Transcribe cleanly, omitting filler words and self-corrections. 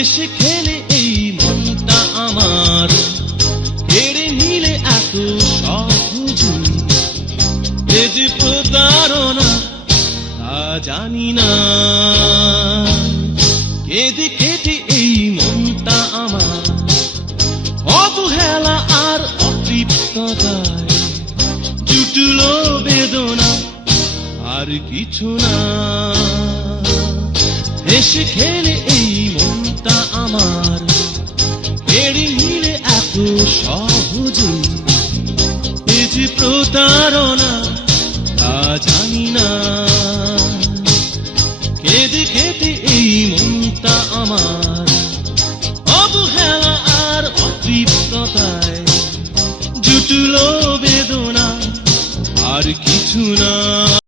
হেসে খেলে এই মনটা আমার কেড়ে নিলে এত সহজে, এ যে প্রতারণা তা জানি না। কেঁদে কেটে এই মনটা আমার অবহেলা আর অতৃপ্ততায় জুটলো বেদনা আর কিছু না। হেসে খেলে এই মনটা আমার কেড়ে নিলে এত সহজে, এ যে প্রতারণা তা জানি না। কেঁদে কেটে এই মনটা আমার